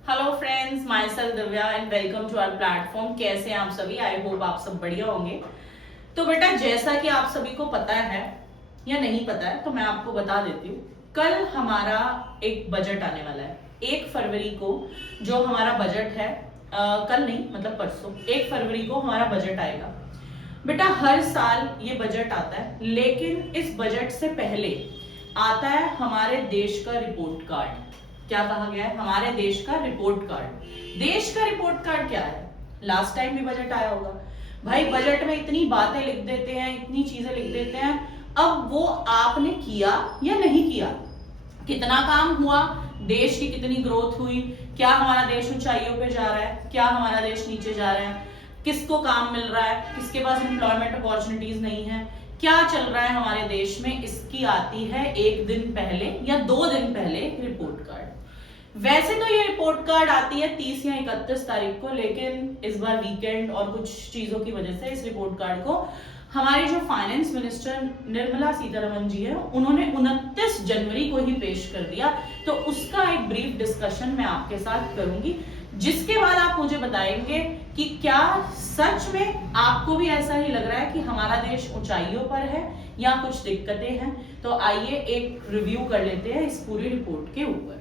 Hello friends, myself Divya and welcome to our platform. कैसे हैं आप सभी? आई होप आप सब बढ़िया होंगे। तो बेटा, जैसा कि आप सभी को पता है या नहीं पता है, तो मैं आपको बता देती हूँ। कल हमारा एक बजट आने वाला है 1 फरवरी को। जो हमारा बजट है, कल नहीं मतलब परसों 1 फरवरी को हमारा बजट आएगा। बेटा, हर साल ये बजट आता है, लेकिन इस बजट से पहले आता है हमारे देश का रिपोर्ट कार्ड। क्या कहा गया है? हमारे देश का रिपोर्ट कार्ड। देश का रिपोर्ट कार्ड क्या है? लास्ट टाइम भी बजट आया होगा भाई। बजट में इतनी बातें लिख देते हैं, इतनी चीजें लिख देते हैं। अब वो आपने किया या नहीं किया, कितना काम हुआ, देश की कितनी ग्रोथ हुई, क्या हमारा देश ऊंचाइयों पे जा रहा है, क्या हमारा देश नीचे जा रहा है, किसको काम मिल रहा है, किसके पास एम्प्लॉयमेंट अपॉर्चुनिटीज नहीं है, क्या चल रहा है हमारे देश में, इसकी आती है 1 दिन पहले या 2 दिन पहले रिपोर्ट कार्ड। वैसे तो ये रिपोर्ट कार्ड आती है 30 या 31 तारीख को, लेकिन इस बार वीकेंड और कुछ चीजों की वजह से इस रिपोर्ट कार्ड को हमारी जो फाइनेंस मिनिस्टर निर्मला सीतारमण जी है, उन्होंने 29 जनवरी को ही पेश कर दिया। तो उसका एक ब्रीफ डिस्कशन मैं आपके साथ करूंगी, जिसके बाद आप मुझे बताएंगे कि क्या सच में आपको भी ऐसा ही लग रहा है कि हमारा देश ऊंचाइयों पर है या कुछ दिक्कतें हैं। तो आइए एक रिव्यू कर लेते हैं इस पूरी रिपोर्ट के ऊपर।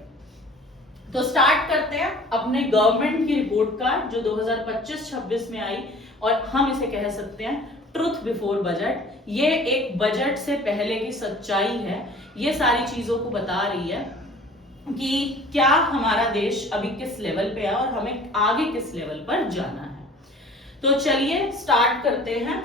तो स्टार्ट करते हैं अपने गवर्नमेंट की रिपोर्ट कार्ड जो 2025-26 में आई, और हम इसे कह सकते हैं ट्रुथ बिफोर बजट। ये एक बजट से पहले की सच्चाई है। ये सारी चीजों को बता रही है कि क्या हमारा देश अभी किस लेवल पे है और हमें आगे किस लेवल पर जाना है। तो चलिए स्टार्ट करते हैं।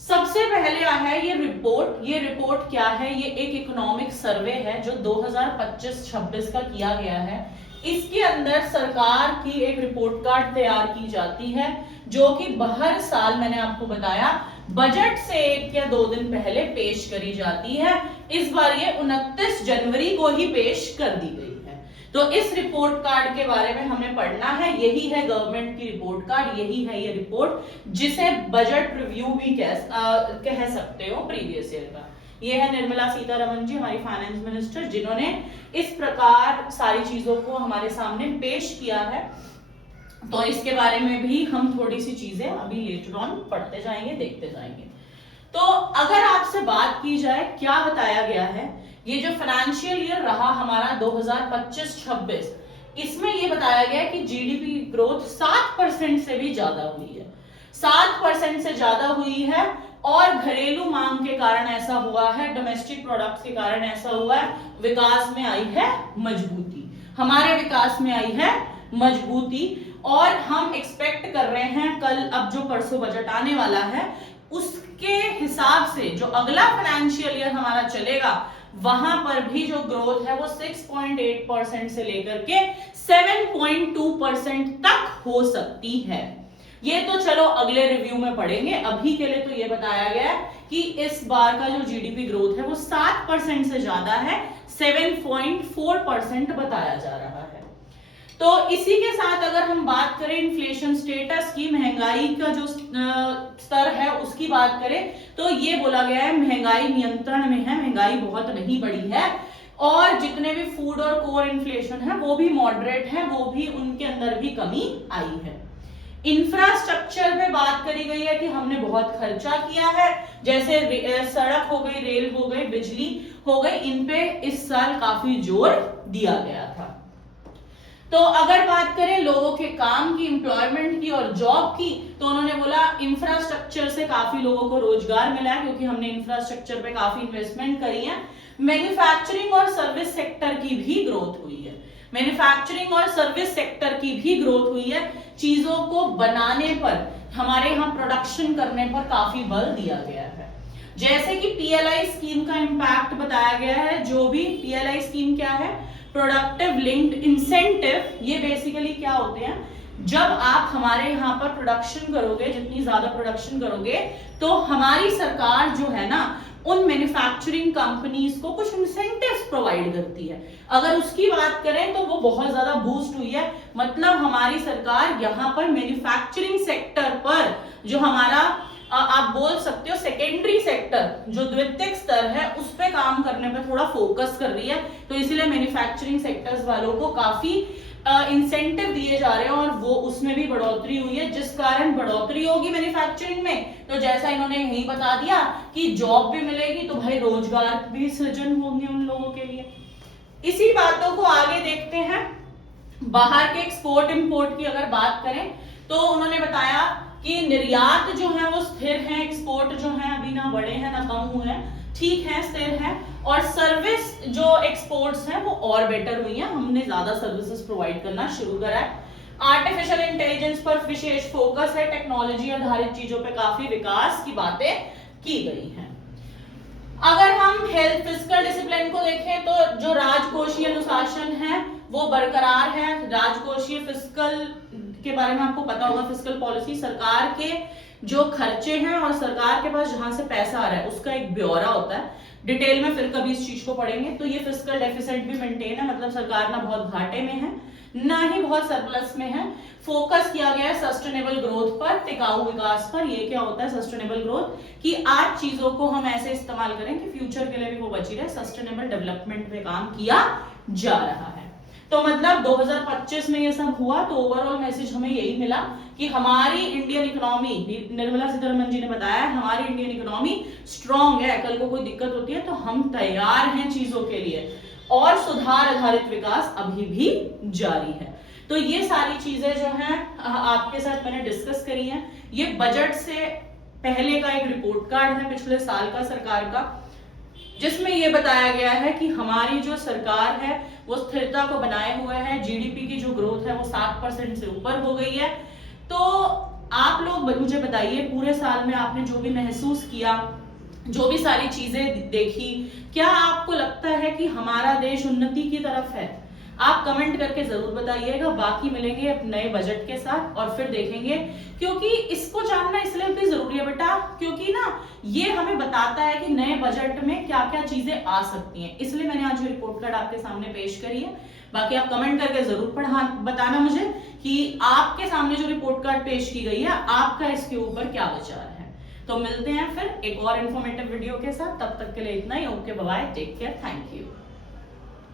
सबसे पहले है ये रिपोर्ट। ये रिपोर्ट क्या है? ये एक इकोनॉमिक सर्वे है जो 2025-26 का किया गया है। इसके अंदर सरकार की एक रिपोर्ट कार्ड तैयार की जाती है, जो कि हर साल, मैंने आपको बताया, बजट से 1 या 2 दिन पहले पेश करी जाती है। इस बार ये 29 जनवरी को ही पेश कर दी गई है। तो इस रिपोर्ट कार्ड के बारे में हमें पढ़ना है। यही है गवर्नमेंट की रिपोर्ट कार्ड, यही है ये रिपोर्ट, जिसे बजट रिव्यू भी कह सकते हो प्रीवियस ईयर का। ये है निर्मला सीतारमण जी, हमारी फाइनेंस मिनिस्टर, जिन्होंने इस प्रकार सारी चीजों को हमारे सामने पेश किया है। तो इसके बारे में भी हम थोड़ी सी चीजें अभी लेटर ऑन पढ़ते जाएंगे, देखते जाएंगे। तो अगर आपसे बात की जाए क्या बताया गया है, ये जो फाइनेंशियल ईयर रहा हमारा 2025-26, इसमें ये बताया गया है कि जीडीपी ग्रोथ 7% से भी ज्यादा हुई है। 7% से ज्यादा हुई है, और घरेलू मांग के कारण ऐसा हुआ है, डोमेस्टिक प्रोडक्ट्स के कारण ऐसा हुआ है। विकास में आई है मजबूती, हमारे विकास में आई है मजबूती। और हम एक्सपेक्ट कर रहे हैं कल, अब जो परसों बजट आने वाला है, उसके हिसाब से जो अगला फाइनेंशियल ईयर हमारा चलेगा, वहां पर भी जो ग्रोथ है वो 6.8% से लेकर के 7.2% तक हो सकती है। ये तो चलो अगले रिव्यू में पढ़ेंगे। अभी के लिए तो ये बताया गया है कि इस बार का जो जीडीपी ग्रोथ है वो 7% से ज्यादा है, 7.4% बताया जा रहा है। तो इसी के साथ अगर हम बात करें इन्फ्लेशन स्टेटस की, महंगाई का जो स्तर है उसकी बात करें, तो ये बोला गया है महंगाई नियंत्रण में है, महंगाई बहुत नहीं बढ़ी है, और जितने भी फूड और कोर इन्फ्लेशन है वो भी मॉडरेट है, वो भी उनके अंदर भी कमी आई है। इंफ्रास्ट्रक्चर पे बात करी गई है कि हमने बहुत खर्चा किया है, जैसे सड़क हो गई, रेल हो गई, बिजली हो गई, इन पे इस साल काफी जोर दिया गया था। तो अगर बात करें लोगों के काम की, एम्प्लॉयमेंट की और जॉब की, तो उन्होंने बोला इंफ्रास्ट्रक्चर से काफी लोगों को रोजगार मिला है, क्योंकि हमने इंफ्रास्ट्रक्चर पे काफी इन्वेस्टमेंट करी है। मैन्युफैक्चरिंग और सर्विस सेक्टर की भी ग्रोथ हुई है, मैन्युफैक्चरिंग और सर्विस सेक्टर की भी ग्रोथ हुई है। चीजों को बनाने पर, हमारे यहाँ प्रोडक्शन करने पर काफी बल दिया गया है। जैसे कि पीएलआई स्कीम का इंपैक्ट बताया गया है। जो भी पीएलआई स्कीम क्या है? Productive linked incentive. ये बेसिकली क्या होते हैं? जब आप हमारे यहाँ पर प्रोडक्शन करोगे, जितनी ज्यादा प्रोडक्शन करोगे, तो हमारी सरकार जो है ना, उन मैन्युफैक्चरिंग कंपनीज को कुछ इंसेंटिव्स प्रोवाइड करती है। अगर उसकी बात करें तो वो बहुत ज्यादा बूस्ट हुई है। मतलब हमारी सरकार यहाँ पर मैन्युफैक्चरिंग सेक्टर पर, जो हमारा आप बोल सकते हो सेकेंडरी सेक्टर, जो द्वितीयक स्तर है, उस पे काम करने पर थोड़ा फोकस कर रही है। तो इसीलिए मैन्युफैक्चरिंग सेक्टर्स वालों को काफी इंसेंटिव दिए जा रहे हैं और वो उसमें भी बढ़ोतरी हुई है, जिस कारण बढ़ोतरी होगी मैन्युफैक्चरिंग में, तो जैसा इन्होंने यही बता दिया कि जॉब भी मिलेगी, तो भाई रोजगार भी सृजन होंगे उन लोगों के लिए। इसी बातों को आगे देखते हैं। बाहर के एक्सपोर्ट इंपोर्ट की अगर बात करें तो उन्होंने बताया कि निर्यात जो है वो स्थिर है, एक्सपोर्ट जो है अभी ना बढ़े हैं ना कम हुए हैं, ठीक है, स्थिर है, और सर्विस जो एक्सपोर्ट्स हैं वो और बेटर हुई हैं, हमने ज्यादा सर्विसेज प्रोवाइड करना शुरू करा है। आर्टिफिशियल इंटेलिजेंस पर विशेष फोकस है, टेक्नोलॉजी आधारित चीजों पे काफी विकास की बातें की गई हैं। अगर हम हेल्थ फिस्कल डिसिप्लिन को देखें तो जो राजकोषीय अनुशासन है वो बरकरार है। राजकोषीय फिस्कल के बारे में आपको पता होगा, फिस्कल पॉलिसी सरकार के जो खर्चे हैं और सरकार के पास जहां से पैसा आ रहा है उसका एक ब्यौरा होता है। डिटेल में फिर कभी इस चीज को पढ़ेंगे। तो ये फिस्कल डेफिसिट भी मेंटेन है, मतलब सरकार ना बहुत घाटे में है ना ही बहुत सरप्लस में है। फोकस किया गया है सस्टेनेबल ग्रोथ पर, टिकाऊ विकास पर। ये क्या होता है सस्टेनेबल ग्रोथ? कि आज चीजों को हम ऐसे इस्तेमाल करें कि फ्यूचर के लिए भी वो बची रहे। सस्टेनेबल डेवलपमेंट पे काम किया जा रहा है। तो मतलब 2025 में ये सब हुआ, तो ओवरऑल मैसेज हमें यही मिला कि हमारी इंडियन इकोनॉमी, निर्मला सीतारमण जी ने बताया, हमारी इंडियन इकोनॉमी स्ट्रांग है। कल को कोई दिक्कत होती है तो हम तैयार हैं चीजों के लिए, और सुधार आधारित विकास अभी भी जारी है। तो ये सारी चीजें जो हैं आपके साथ मैंने डिस्कस करी हैं। ये बजट से पहले का एक रिपोर्ट कार्ड है पिछले साल का सरकार का, जिसमें ये बताया गया है कि हमारी जो सरकार है वो स्थिरता को बनाए हुए है। जीडीपी की जो ग्रोथ है वो 7% से ऊपर हो गई है। तो आप लोग मुझे बताइए, पूरे साल में आपने जो भी महसूस किया, जो भी सारी चीजें देखी, क्या आपको लगता है कि हमारा देश उन्नति की तरफ है? आप कमेंट करके जरूर बताइएगा। बाकी मिलेंगे अब नए बजट के साथ और फिर देखेंगे, क्योंकि इसको जानना इसलिए भी जरूरी है बेटा, क्योंकि ना ये हमें बताता है कि नए बजट में क्या क्या चीजें आ सकती हैं। इसलिए मैंने आज ये रिपोर्ट कार्ड आपके सामने पेश करी है। बाकी आप कमेंट करके जरूर बताना मुझे कि आपके सामने जो रिपोर्ट कार्ड पेश की गई है आपका इसके ऊपर क्या विचार है। तो मिलते हैं फिर एक और इन्फॉर्मेटिव वीडियो के साथ। तब तक के लिए इतना ही। Okay, bye, take care, thank you.